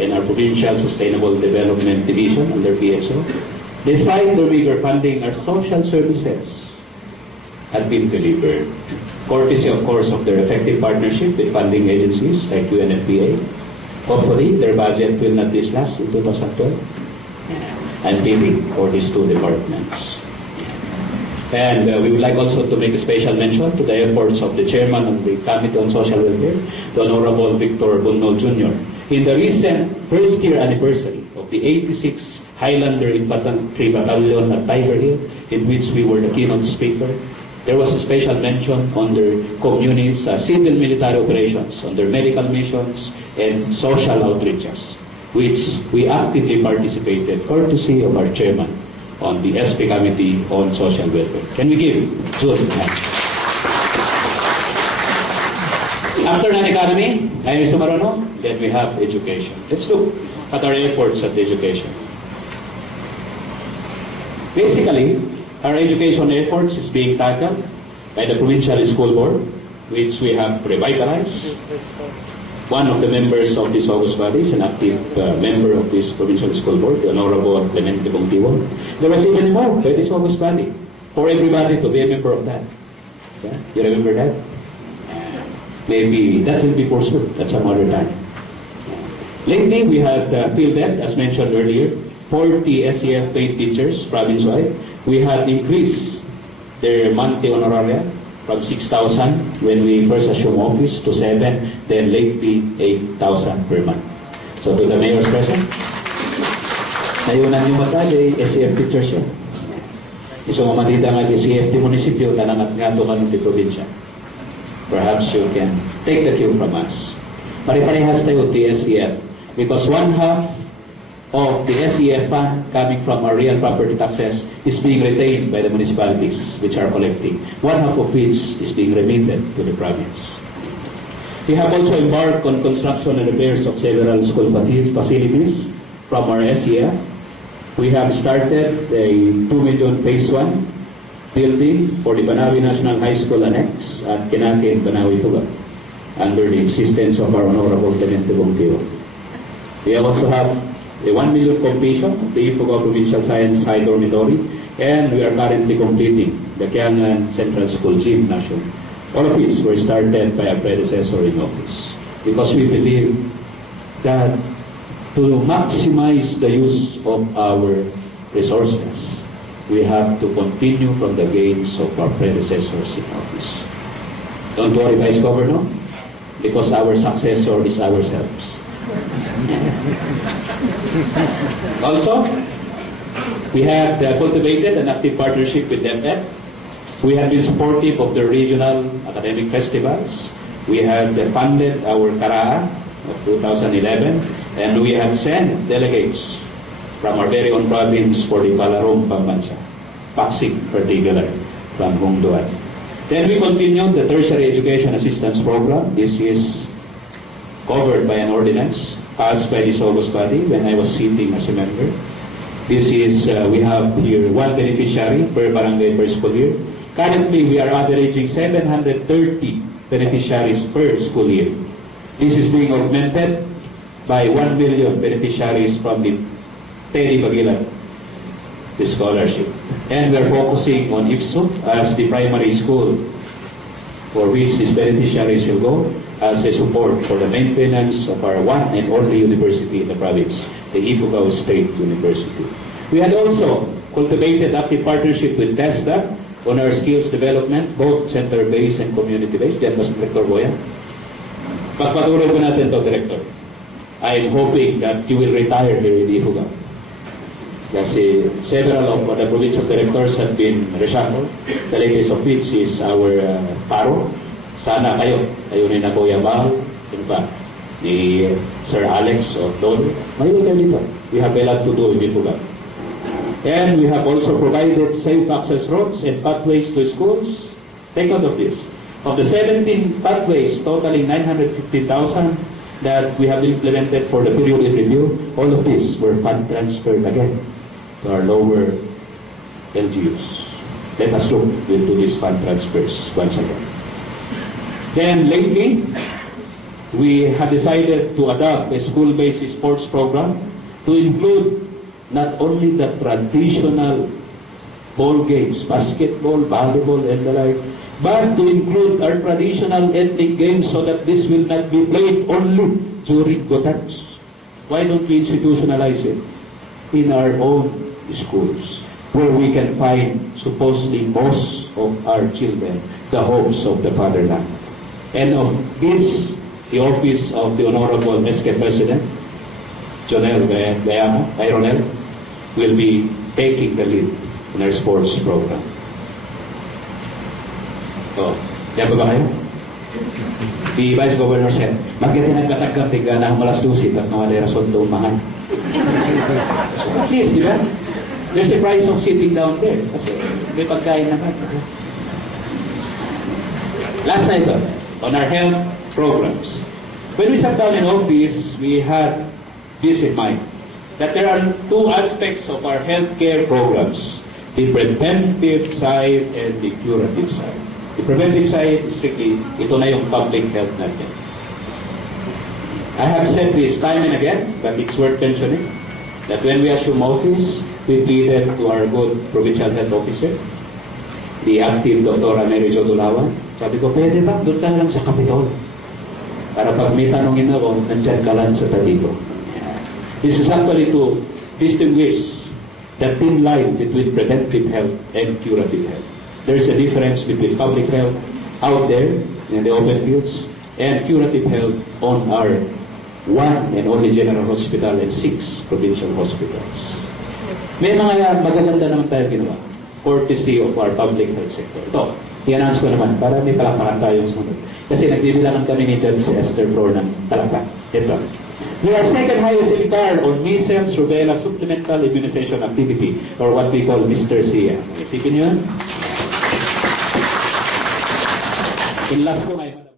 and our Provincial Sustainable Development Division under PSO. Despite the bigger funding, our social services have been delivered, courtesy, of course, of their effective partnership with funding agencies like UNFPA. Hopefully, their budget will not this last in 2012. I'm thinking for these two departments. And we would like also to make a special mention to the efforts of the Chairman of the Committee on Social Welfare, the Honorable Victor Bunol Jr. In the recent first-year anniversary of the 86th Highlander Infantry Battalion at Tiger Hill, in which we were the keynote speaker, there was a special mention on their communities, civil military operations, on their medical missions, and social outreaches, which we actively participated, courtesy of our chairman on the SP Committee on Social Welfare. Can we give June? After non-economy, Mr. Marono, then we have education. Let's look at our efforts at education. Basically, our education efforts is being tackled by the Provincial School Board, which we have revitalized. One of the members of this August body is an active member of this Provincial School Board, the Honorable Clemente Bongtiwo. There was even more by this August body for everybody to be a member of that. Yeah? You remember that? Maybe that will be pursued at some other time. Lately, we have fielded, as mentioned earlier, 40 SEF paid teachers province-wide. We have increased their monthly honoraria from 6,000 when we first assumed office to 7, then lately 8,000 per month. So to the mayor's present, nayunan yung mata, SEF teachers yun. Iso mamatita nga SEF di munisipyo, tanangat nga ito kanong di probinsya. Perhaps you can take the cue from us. Pare-parehas tayo the SEF because one half of the SEF fund coming from our real property taxes is being retained by the municipalities which are collecting, one half of which is being remitted to the province. We have also embarked on construction and repairs of several school facilities from our SEF. We have started a 2 million phase 1 building for the Banawi National High School Annex at Kinakin, Banawi, Tuga, under the existence of our Honorable Clemente Bongtiwo. We also have a 1 million completion of the Ifugao Provincial Science High Dormitory, and we are currently completing the Kiangan Central School Gymnasium. All of these were started by our predecessor in office because we believe that to maximize the use of our resources, we have to continue from the gains of our predecessors in office. Don't worry, Vice Governor, because our successor is ourselves. Also, we have cultivated an active partnership with DepEd. We have been supportive of the regional academic festivals. We have funded our Karaa of 2011, and we have sent delegates from our very own province for the Palarong Pambansa, Pasig particular, from Hungduan. Then we continued the Tertiary Education Assistance Program. This is covered by an ordinance passed by this August body when I was sitting as a member. This is, we have here one beneficiary per barangay per school year. Currently, we are averaging 730 beneficiaries per school year. This is being augmented by 1 million beneficiaries from the Teddy Bagilan, the scholarship. And we are focusing on IFSO as the primary school for which these beneficiaries will go as a support for the maintenance of our one and only university in the province, the Ifugao State University. We had also cultivated active partnership with TESDA on our skills development, both center-based and community-based. That was Director Boyan. Pagpatuloy po natin ito, Director. I'm hoping that you will retire here in Ifugao. Kasi several of the provincial directors have been reshuffled. The latest of which is our PARO. Sana kayo rin na Kuya Bal, yun ba, ni Sir Alex of Don. Mayroon kayo dito. We have a lot to do in Ifugao. And we have also provided safe access roads and pathways to schools. Take note of this. Of the 17 pathways totaling 950,000 that we have implemented for the periodic review, all of these were fund transferred again to our lower LGUs. Let us look into these fund transfers once again. Then lately, we have decided to adopt a school-based sports program to include not only the traditional ball games, basketball, volleyball, and the like, but to include our traditional ethnic games so that this will not be played only during Gotats. Why don't we institutionalize it in our own schools, where we can find supposedly most of our children, the homes of the fatherland. And of this, the office of the Honorable SK President, Jonel Gayama, Ironel, will be taking the lead in our sports program. So, yan ba kayo? Si Vice Governor said, magkita nagkatagkap tiga na malasusit at nawala rason to umahan. So, at least, di ba? There's a price of sitting down there. Kasi may pagkain naman. Last night, on our health programs. When we sat down in office, we had this in mind, that there are two aspects of our healthcare programs, the preventive side and the curative side. The preventive side, strictly, ito na yung public health natin. I have said this time and again, but it's worth mentioning, that when we assume office, we pleaded to our good provincial health officer, the active Dr. Mary Jo Dulawan. Sabi ko, pwede ba? Doon ka lang sa Capitol. Para pag may tanongin ako, nandyan ka lang sa tatito. This is actually to distinguish the thin line between preventive health and curative health. There's a difference between public health out there in the open fields and curative health on our one and only general hospital and 6 provincial hospitals. May mga magaganda naman tayo ginawa, courtesy of our public health sector. Ito, i-announce ko naman para may palakpakan tayong sunod. Kasi nagbibilangan kami ni Judge Esther Flor ng palakpak. Ito. We are second highest in CAR on measles, rubella, supplemental immunization activity, or what we call Mr. SIA. Isipin nyo yan? In last ko ngayon,